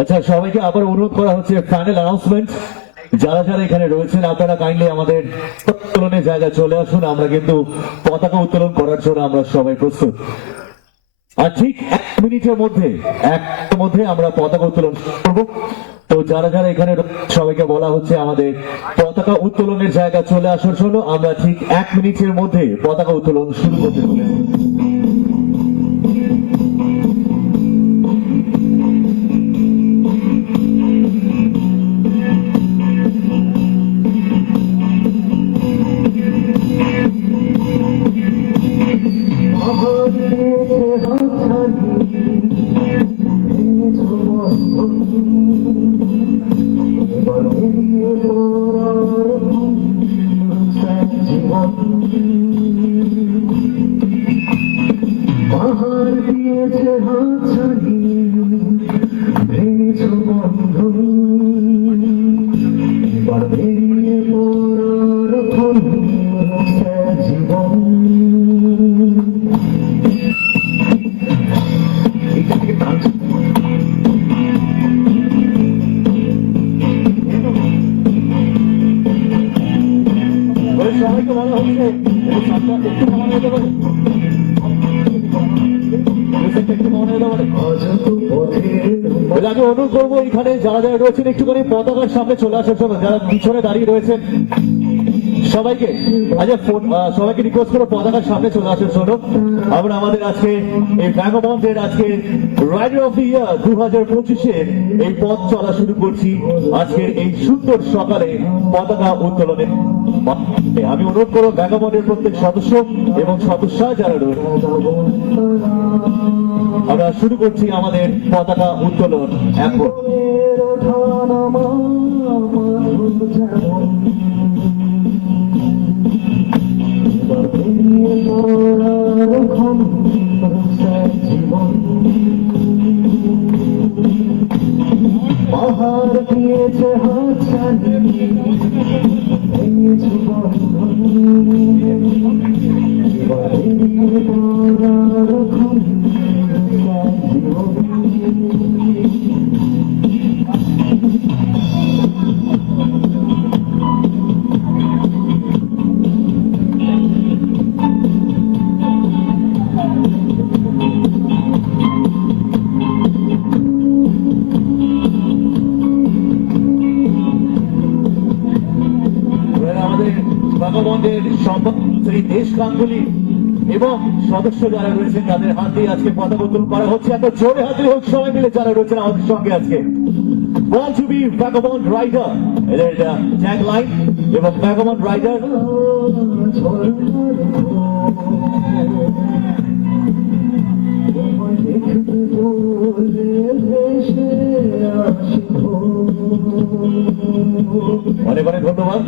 আচ্ছা, সবাইকে আবার অনুরোধ করা হচ্ছে ফাইনাল অ্যানাউন্সমেন্ট। যারা যারা এখানে রয়েছেন আপনারা কাইন্ডলি আমাদের উত্তোলনের জায়গায় চলে আসুন। আমরা কিন্তু পতাকা উত্তোলন করার জন্য আমরা সবাই প্রস্তুত। আর ঠিক 1 মিনিটের মধ্যে আমরা পতাকা উত্তোলন করব। তো যারা যারা এখানে সবাইকে বলা হচ্ছে আমাদের পতাকা উত্তোলনের জায়গায় চলে আসার জন্য। আমরা ঠিক 1 মিনিটের মধ্যে পতাকা উত্তোলন শুরু করতে চলেছি। আমি অনুরোধ করবো এখানে যারা যারা রয়েছেন একটুখানি পতাকার সামনে চলে আসার জন্য। যারা পিছনে দাঁড়িয়ে রয়েছেন সবাইকে সবাইকে রিকোয়েস্ট করবো পতাকার সামনে চলে আসার জন্য। আমরা আমাদের আজকে এই ভ্যাগাবন্ডের আজকে রাইডার অফ দি ইয়ার 2025-এর এই পথ চলা শুরু করছি আজকের এই সুন্দর সকালে পতাকা উত্তোলনের। আমি অনুরোধ করবো ভ্যাগাবন্ডের প্রত্যেক সদস্য এবং সদস্যা যারা রয়েছে আমরা শুরু করছি আমাদের পতাকা উত্তোলন এখন। পাহাড় দিয়েছে শ্রী দেশ গাঙ্গুলি এবং সদস্য যারা রয়েছেন তাদের হাত দিয়ে আজকে পতাকা উত্তোলন করা হচ্ছে। এত জোরে হাতে হোক সবাই মিলে যারা রয়েছেন আমাদের সঙ্গে আজকে। Born to be Vagabond Rider এদের ট্যাগ লাইন এবং Vagabond Rider অনেক অনেক ধন্যবাদ।